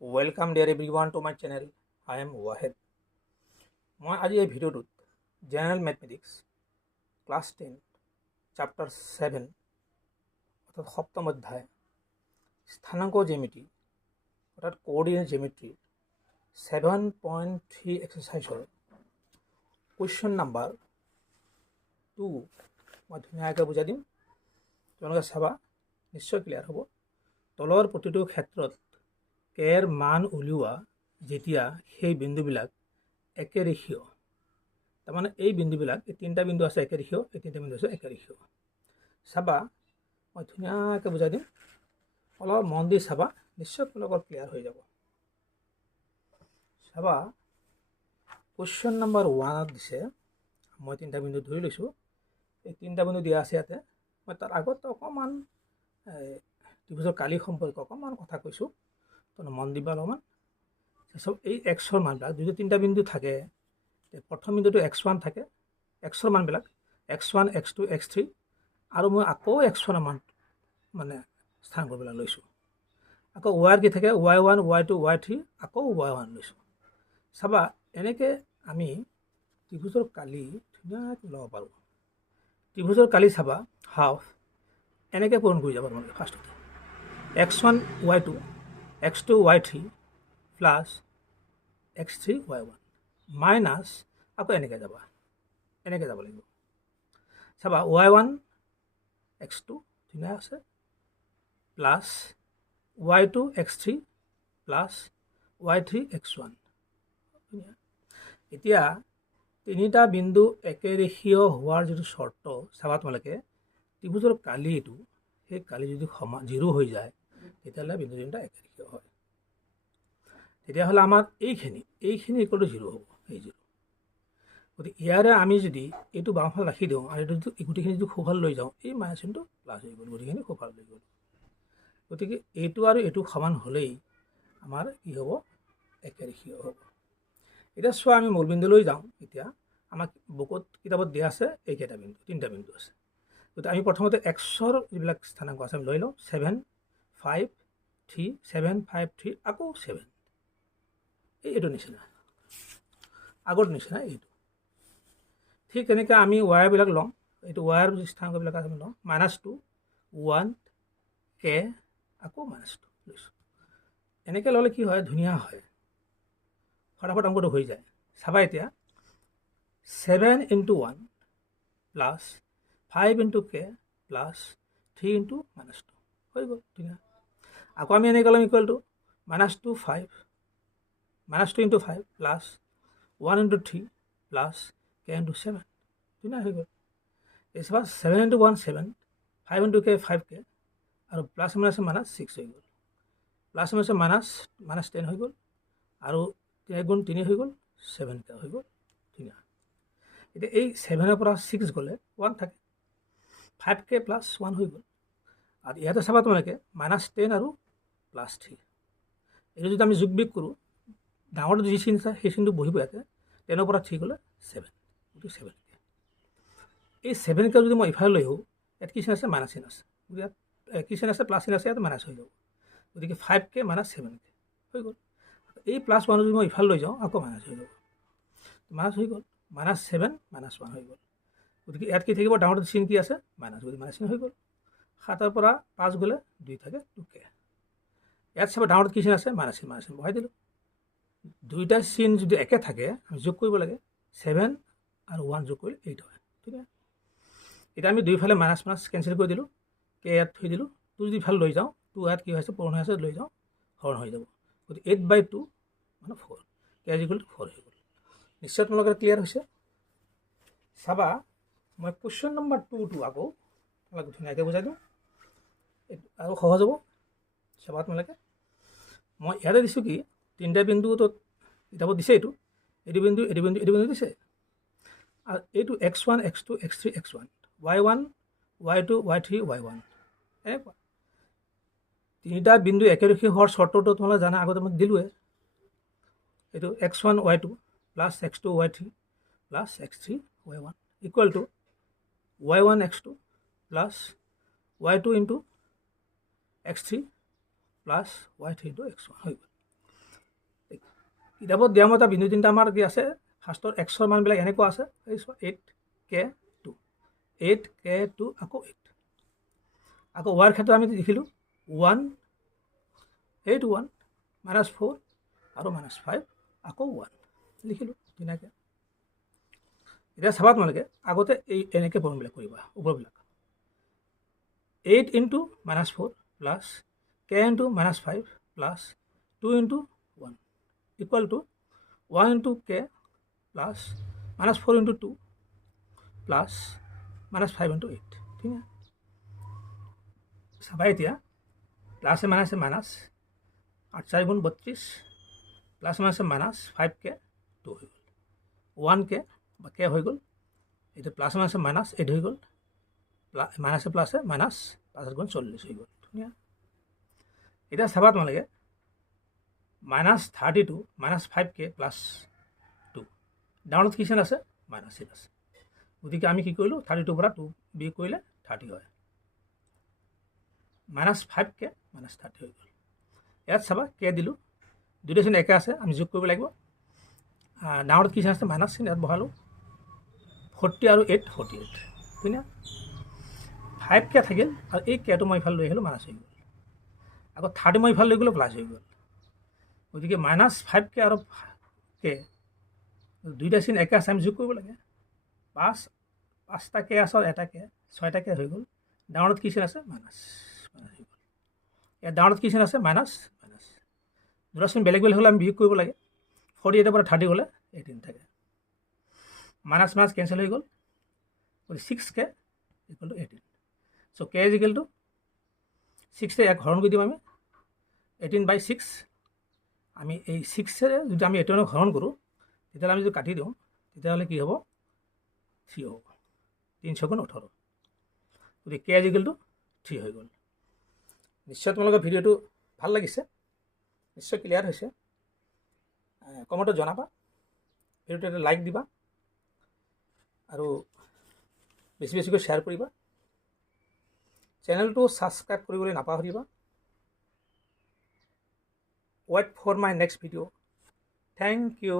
Welcome dear everyone to my channel. I am Wahed. মই আজি এই ভিডিঅ'টোত জেনেৰেল মেথমেটিক্স ক্লাছ 10 চেপ্টাৰ 7 অৰ্থাৎ সপ্তম অধ্যায় স্থানাংক জ্যামিতি অৰ্থাৎ কোঅৰ্ডিনেট জ্যামিতিৰ 7.3 এক্সাৰচাইজৰ কুৱেশ্যন নাম্বাৰ 2 মই ধুনীয়াকৈ বুজাই দিম। তোমালোকে চাবা, নিশ্চয় ক্লিয়াৰ হ'ব। তলৰ প্ৰতিটো ক্ষেত্ৰত কেৰ মান উলিওৱা যেতিয়া সেই বিন্দুবিলাক একেৰেখীয়, তাৰমানে এই বিন্দুবিলাক এই তিনিটা বিন্দু আছে একেৰেখীয়, এই তিনিটা বিন্দু আছে একেৰেখীয়। চাবা, মই ধুনীয়াকৈ বুজাই দিম, অলপ মন দি চাবা, নিশ্চয় তোমালোকৰ ক্লিয়াৰ হৈ যাব। চাবা, কুৱেশ্যন নম্বৰ 1 দিছে, মই তিনিটা বিন্দু ধৰি লৈছোঁ। এই তিনিটা বিন্দু দিয়া আছে ইয়াতে। মই তাৰ আগত অকণমান ত্ৰিভুজৰ কালি সম্পৰ্কে অকণমান কথা কৈছোঁ, মন দিবা অলপমান। চব এই এক্সৰ মানবিলাক যদি তিনিটা বিন্দু থাকে, প্ৰথম বিন্দুটো x1 থাকে, এক্সৰ মানবিলাক x1, x2, x3, আৰু মই আকৌ x1 মান মানে স্থান কৰিবলৈ লৈছোঁ। আকৌ ৱাইৰ কি থাকে, y1, y2, y3, আকৌ y1 লৈছোঁ। চাবা, এনেকৈ আমি ত্ৰিভুজৰ কালি ধুনীয়াকৈ ল'ব পাৰোঁ। ত্ৰিভুজৰ কালি চাবা, হাফ এনেকৈ পূৰণ কৰি যাব তোমালোকে। ফাৰ্ষ্টতে x1, y2, x2, y3 plus x3, y1 minus আকৌ এনেকৈ যাব লাগিব। চাবা, y1 x2 ধুনীয়া আছে, plus y2 x3 plus y3 x1। এতিয়া তিনিটা বিন্দু একেৰেখীয় হোৱাৰ যিটো চৰ্ত, চাবা তোমালোকে ত্ৰিভুজৰ কালিটো, সেই কালি যদি জিৰ' হৈ যায় তেতিয়াহ'লে বিন্দু তিনিটা একেৰেখীয় হয়। তেতিয়াহ'লে আমাৰ এইখিনি ইকুৱেল টু 0 হ'ব, এই 0। গতিকে ইয়াৰে আমি যদি এইটো বাওঁফালে ৰাখি দিওঁ আৰু এইটো গোটেইখিনি যদি সোঁফালে লৈ যাওঁ, এই মাইনাছ চিনটো প্লাছ হৈ গ'ল, গোটেইখিনি সোঁফালে লৈ গ'ল। গতিকে এইটো আৰু এইটো সমান হ'লেই আমাৰ কি হ'ব, একেৰেখীয় হ'ব। এতিয়া চোৱা, আমি মূলবিন্দুলৈ যাওঁ। এতিয়া আমাক বুকত কিতাপত দিয়া আছে এইকেইটা বিন্দু, তিনিটা বিন্দু আছে। গতিকে আমি প্ৰথমতে এক্সৰ যিবিলাক স্থানাংক আছে আমি লৈ লওঁ, 7, 5, 3, 7, 5, 3, আকৌ 7। এইটো নিচিনা, আগৰ নিচিনা এইটো। ঠিক তেনেকৈ আমি ৱায়াৰবিলাক লওঁ। এইটো ৱায়াৰ স্থানাংকবিলাক আমি লওঁ, -2, 1, k, আকৌ -2 লৈছোঁ। এনেকৈ ল'লে কি হয়, ধুনীয়া হয়, ফটাফট অংকটো হৈ যায়। চাবা এতিয়া 7 × 1 প্লাছ 5 × k প্লাছ 3 × -2 হৈ গ'ল, ধুনীয়া। আকৌ আমি এনেকৈ ল'ম equal to -2, 5, -2 × 5 plus 1 × 3 plus k × 7, ধুনীয়া হৈ গ'ল। এই চাবা 7 × 1 7, 5 × k 5k, আৰু প্লাছ মাইনাছ -6 হৈ গ'ল, প্লাছ মাইনাছ -10 হৈ গ'ল, আৰু 3 × 3 হৈ গ'ল, 7k হৈ গ'ল, ধুনীয়া। এতিয়া এই 7ৰ পৰা 6 গ'লে 1 থাকে, 5k প্লাছ 1 হৈ গ'ল। আৰু ইয়াতে চাবা তোমালোকে -10 আৰু +3, এইটো যদি আমি যোগ বিয়োগ কৰোঁ, ডাঙৰটো যি চিন আছে সেই চিনটো বহিব ইয়াতে। 10ৰ পৰা 3 গ'লে 7, গতিকে 7k। এই 7k যদি মই ইফালে লৈ আহোঁ, ইয়াত কি চিন আছে, মাইনাছ চিন আছে, গতিকে ইয়াত কি চিন আছে, প্লাছ চিন আছে, ইয়াত মাইনাছ হৈ যাব। গতিকে 5k - 7k হৈ গ'ল। এই +1 যদি মই ইফালে লৈ যাওঁ, আকৌ মাইনাছ হৈ যাব, মাইনাছ হৈ গ'ল, -7 -1 হৈ গ'ল। গতিকে ইয়াত কি থাকিব, ডাঙৰটো চিন কি আছে, মাইনাছ, গতিকে মাইনাছ চিন হৈ গ'ল। 7ৰ পৰা 5 গ'লে 2 থাকে, 2k। ইয়াত চাব ডাঙৰটো কি চিন আছে, মাইনাছ চিন বহাই দিলোঁ। দুইটা চিন যদি একে থাকে, আমি যোগ কৰিব লাগে, 7 আৰু 1 যোগ কৰিলে 8 হয়, ঠিক আছে। এতিয়া আমি দুইফালে মাইনাছ কেঞ্চেল কৰি দিলোঁ, k ইয়াত থৈ দিলোঁ, 2 যদি ইফালে লৈ যাওঁ, 2 ইয়াত কি হৈছে, পূৰণ হৈ আছে, লৈ যাওঁ, হৰণ হৈ যাব। গতিকে 8/2 মানে 4, k = 4 হৈ গ'ল। নিশ্চয় তোমালোকৰ ক্লিয়াৰ হৈছে। চাবা, মই কুৱেশ্যন নম্বৰ 2টো আকৌ তোমালোকে ধুনীয়াকৈ বুজাই দিওঁ, আৰু সহজ হ'ব। চাবা তোমালোকে, মই ইয়াতে দিছোঁ কি, তিনিটা বিন্দুটো কিতাপত দিছে, এইটো বিন্দু দিছে, আৰু এইটো x1, x2, x3, x1, y1, y2, y3, y1, এনেকুৱা তিনিটা বিন্দু একেৰেখীয় হোৱাৰ চৰ্তটো তোমালোকে জানা, আগতে মই দিলোঁৱে। এইটো x1, y2 plus x2, y3 plus x3, y1 equal to y1 x2 plus y2 × x3 plus y3 × x1 হৈ গ'ল। কিতাপত দিয়া মতে বিন্দু তিনিটা আমাৰ কি আছে ফাৰ্ষ্টৰ এক্সৰ মানবিলাক এনেকুৱা আছে এই 8K2 8K2 আকৌ 8 আকৌ ৱাইৰ ক্ষেত্ৰত আমি লিখিলোঁ 1 8 1 -4 আৰু -5 আকৌ 1 লিখিলোঁ ধুনীয়াকৈ। এতিয়া চাবা তোমালোকে আগতে এই এনেকৈ বৰ্ণবিলাক কৰিবা ওপৰবিলাক 8 × -4 plus K × -5 plus 2 × 1 equal to 1 × K plus -4 × 2 plus -5 × 8 ঠিক আছে। চাবা এতিয়া প্লাছে মাইনাছে মাইনাছ 8 4 × 32 প্লাছ মাইনাছে মাইনাছ 5K 2 হৈ গ'ল 1K বা K হৈ গ'ল। এতিয়া প্লাছ মাইনাছে মাইনাছ 8 হৈ গ'ল মাইনাছে প্লাছে মাইনাছ 5 × 40 হৈ গ'ল ধুনীয়া। এতিয়া চাবা তোমালোকে -32 -5K প্লাছ 2 ডাউনত কিমান আছে -6 আছে। গতিকে আমি কি কৰিলোঁ 32 পৰা 2 বিয়োগ কৰিলে 30 হয় -5K -30 হৈ গ'ল। ইয়াত চাবা K দিলোঁ দুইটা চিন একে আছে আমি যোগ কৰিব লাগিব। ডাউনত কি আছে মাইনাছ চিন ইয়াত বহালোঁ 40 আৰু 8 48 ধুনীয়া। 5K থাকিল আৰু এই Kটো মই ইফালে লৈ আহিলোঁ মাইনাছ হৈ গ'ল আকৌ 30 মই ইফালে লৈ গ'লোঁ প্লাছ হৈ গ'ল। গতিকে -5K আৰু K দুইটা চিন একে আছে আমি যোগ কৰিব লাগে 5টা K আছে আৰু এটা K 6টা K হৈ গ'ল। ডাউনত কি চিন আছে মাইনাছ হৈ গ'ল। ইয়াত ডাউনত কি চিন আছে মাইনাছ দুটা চিন বেলেগ বেলেগ হ'লে আমি বিয়োগ কৰিব লাগে 48 পৰা 30 গ'লে 18 থাকে মাইনাছ মাইনাছ কেঞ্চেল হৈ গ'ল 6K = 18 চ' K = 6 ইয়াক হৰণ কৰি দিম আমি 18/6 আমি এই 6 যদি আমি 18ক হৰণ কৰোঁ তেতিয়াহ'লে আমি যদি কাটি দিওঁ তেতিয়াহ'লে কি হ'ব 3 হ'ব 3 × 4 = 18 গতিকে K = 3 হৈ গ'ল। নিশ্চয় তোমালোকৰ ভিডিঅ'টো ভাল লাগিছে নিশ্চয় ক্লিয়াৰ হৈছে কমেণ্টত জনাবা ভিডিঅ'টো এটা লাইক দিবা আৰু বেছি বেছিকৈ শ্বেয়াৰ কৰিবা চেনেলটো ছাবস্ক্ৰাইব কৰিবলৈ নাপাহৰিবা। Wait for my next video' thank U.